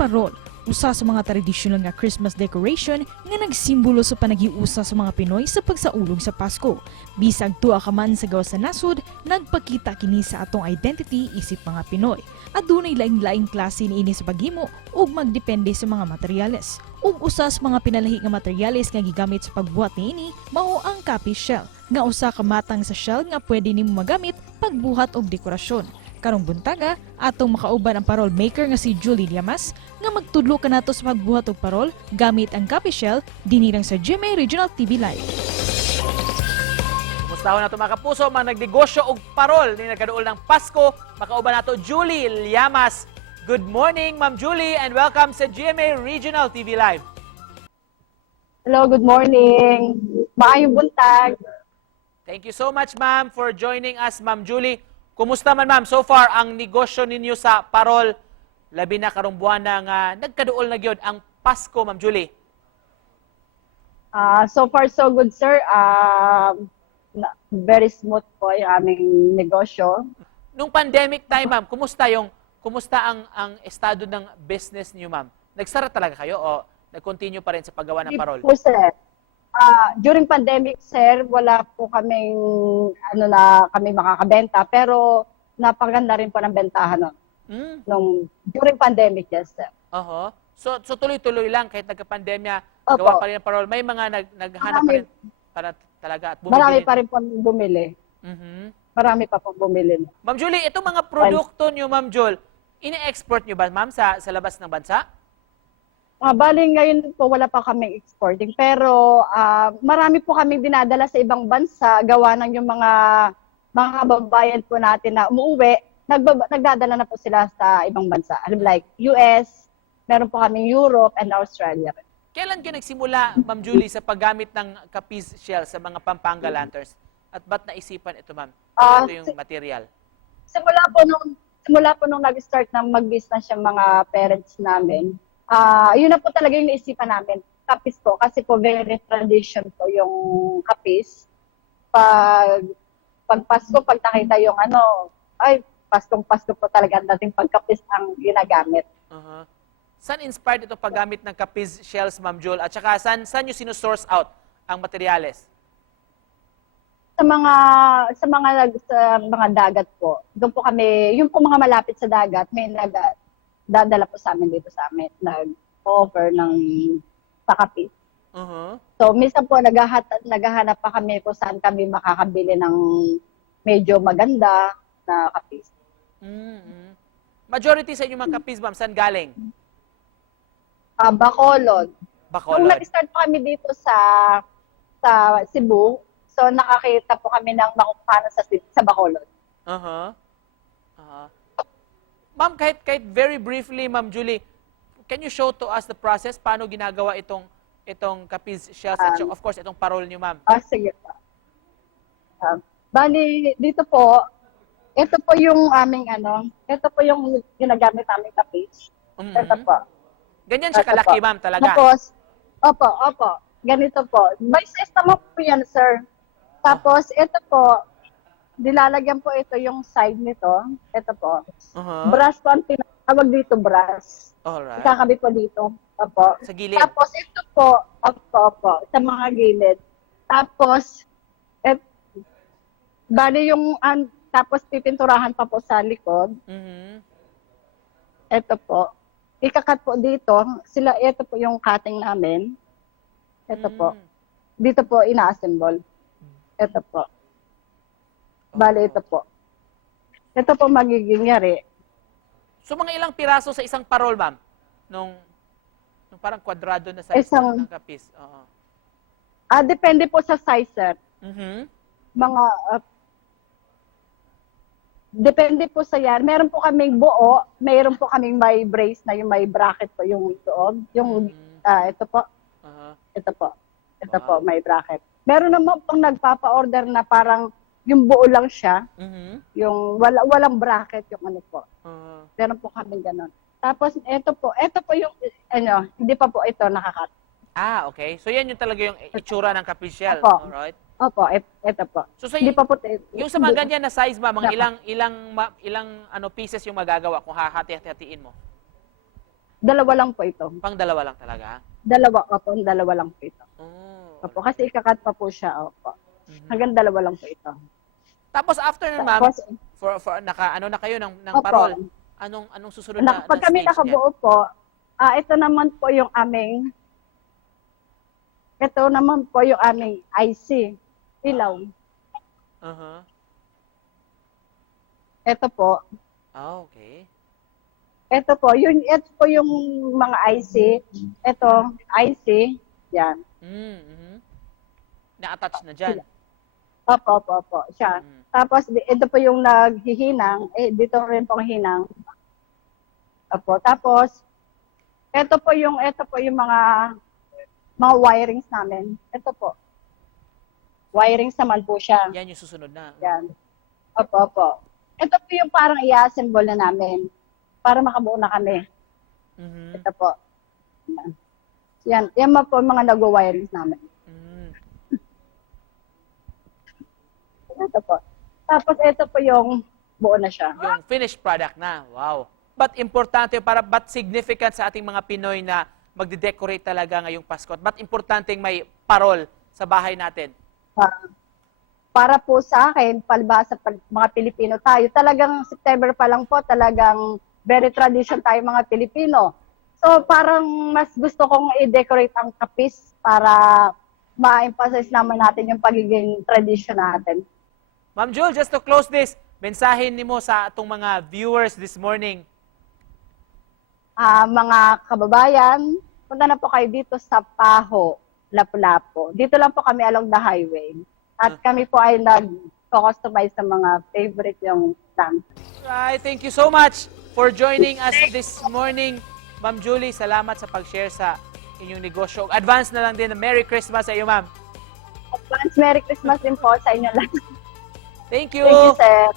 parol, usa sa mga tradisyonal nga Christmas decoration nga nagsimbolo sa panagiusa sa mga Pinoy sa pagsaulog sa Pasko. Bisag tuwa ka man sa gawas sa nasod, nagpakita kini sa atong identity isip mga Pinoy. Adunay laing-laing klase niini sa paghimo ug magdepende sa mga materyales. Ug usa sa mga pinalahi nga materyales nga gigamit sa pagbuhat niini mao ang copy shell, nga usa ka matang sa shell nga pwede nimo magamit pagbuhat og dekorasyon. Karong buntaga, atong makauban ang parol maker nga si Julie Llamas nga magtudlo kanato sa pagbuhat og parol gamit ang copy shell dinirang sa GMA Regional TV Live. Mustahon nato mga kapuso, mga nagnegosyo og parol ni nagkaduol ng Pasko. Makauban nato Julie Llamas. Good morning, Ma'am Julie, and welcome sa GMA Regional TV Live. Hello, good morning. Maayong buntag. Thank you so much, ma'am, for joining us, Ma'am Julie. Kumusta man, ma'am, so far ang negosyo ninyo sa parol? Labi na karong buwan na nga nagkaduol na gyud ang Pasko, Ma'am Julie. So far, so good, sir. Very smooth po yung aming negosyo. Nung pandemic time, ma'am, kumusta ang estado ng business niyo, ma'am? Nagsara talaga kayo o nag-continue pa rin sa paggawa ng parol? Po, sir. During pandemic, sir, wala po kaming kami makakabenta, pero napaganda rin po ng bentahan during pandemic, yes, sir. So tuloy-tuloy lang kahit nagka-pandemya, Opo. gawa pa rin ng parol. May mga naghanap pa rin para talaga at bumili. Marami pa rin po bumili. Marami pa po bumili. Ma'am Julie, itong mga produkto niyo, Ma'am Jul, ini-export niyo ba, ma'am, sa labas ng bansa? Bali ngayon po wala pa kaming exporting, pero marami po kaming dinadala sa ibang bansa gawa ng yung mga kababayan po natin na umuwi, nagdadala na po sila sa ibang bansa. Like US, meron po kaming Europe and Australia. Kailan kayo nagsimula, Ma'am Julie, sa paggamit ng Capiz shell sa mga Pampanga lanterns? At ba't naisipan ito, ma'am? Ito yung material. Simula po nung nag-start na mag-business yung mga parents namin, yun na po talaga yung naisipan namin, kapis po, kasi po very tradition po yung kapis. Pag Pasko, pag nakita yung Paskong-Pasko po talaga ang dating pagkapis ang ginagamit. Saan inspired ito paggamit ng Capiz shells, Ma'am Jul? At saka saan nyo sinusource out ang materyales? Sa mga dagat po. Doon po kami, yung po mga malapit sa dagat, may dadala po sa amin dito sa amin, nag-offer ng pakapis. So, minsan po naghahanap pa kami kung saan kami makakabili ng medyo maganda na kapis. Majority sa inyong mga kapis, ma'am, saan galing? Bacolod. Bacolod. Nung nag-start po kami dito sa Cebu, so nakakita po kami ng makukana sa Bacolod. Ma'am, kahit very briefly, Ma'am Julie, can you show to us the process paano ginagawa itong Capiz shells at of course itong parol niyo, ma'am? Sige po. Bali, dito po, ito po yung aming ito po yung ginagamit aming kapis. Ito po. Ganyan siya kalaki, ma'am, talaga? Tapos, opo, ganito po. By size naman po yan, sir. Tapos, ito po, nilalagyan po ito yung side nito. Ito po. Brass po ang tinatawag dito, brass. Alright. Ikakabit po dito. Opo. Sa gilid? Tapos, ito po, opo, sa mga gilid. Tapos, bali yung, tapos pipinturahan pa po sa likod. Ito po. Ikakat po dito. Ito po yung cutting namin. Ito po. Dito po ina-assemble. Ito po. Bali, ito po. Ito po magiging yari. So, mga ilang piraso sa isang parol, ma'am? Nung parang kwadrado na size ng kapis. Depende po sa size, sir. Depende po sa yan. Meron po kaming buo, meron po kaming may brace na yung may bracket po yung loob. Yung, ito po. Ito po. Ito po, may bracket. Meron naman pong nagpapa-order na parang yung buo lang siya. Yung walang bracket yung ano po. Meron po kaming ganon. Tapos, ito po yung, hindi pa po ito nakakat. Okay. So, yan yung talaga yung itsura ng Capiz shell. Opo. Alright. Opo, ito po. So, Hindi pa po, yung sa mga ganyan na size, ma'am, mga ilang pieces yung magagawa kung hahati-hatiin mo? Dalawa lang po ito. Pang dalawa lang talaga? Dalawa lang po ito. Oh, Opo, kasi ikakat pa po siya. Opo. Hanggang dalawa lang po ito. Tapos after nun, ma'am, Tapos, ano na kayo ng opo. parol? Anong susunod na Pag kami stage niya? nakabuo po, ito naman po yung aming IC, ilaw. Uh-huh. Ito po. Ah, okay. Ito po yung mga IC. Ito, IC. Yan. Mm-hmm. Na-attach na dyan. Opo. Siya. Mm. Tapos, ito po yung naghihinang. Dito rin pong hinang. Opo. Tapos, ito po yung mga wirings namin. Ito po. Wirings naman po siya. Yan yung susunod na. Yan. Opo. Ito po yung parang i-assemble na namin para makabuo na kami. Mm-hmm. Ito po. Yan. Yan po mga nag-wirings namin. Mm. Ito po. Tapos ito po yung buo na siya. Yung finished product na. Wow. But importante, but significant sa ating mga Pinoy na magde-decorate talaga ngayong Pasko. But importante may parol sa bahay natin. Para po sa akin, palibhasa mga Pilipino tayo, talagang September pa lang po, talagang very tradition tayo mga Pilipino. So parang mas gusto kong i-decorate ang kapis para ma-emphasize naman natin yung pagiging tradition natin. Ma'am Jul, just to close this, mensahin ni mo sa atong mga viewers this morning. Mga kababayan, punta na po kayo dito sa Paho, Lapu-Lapu. Dito lang po kami along the highway. At kami po ay nag-customize sa mga favorite yung lamp. Right, thank you so much for joining us this morning. Ma'am Julie, salamat sa pag-share sa inyong negosyo. Advance na lang din na Merry Christmas sa iyo, ma'am. Advance Merry Christmas din po sa inyo lahat. Thank you. Thank you, sir.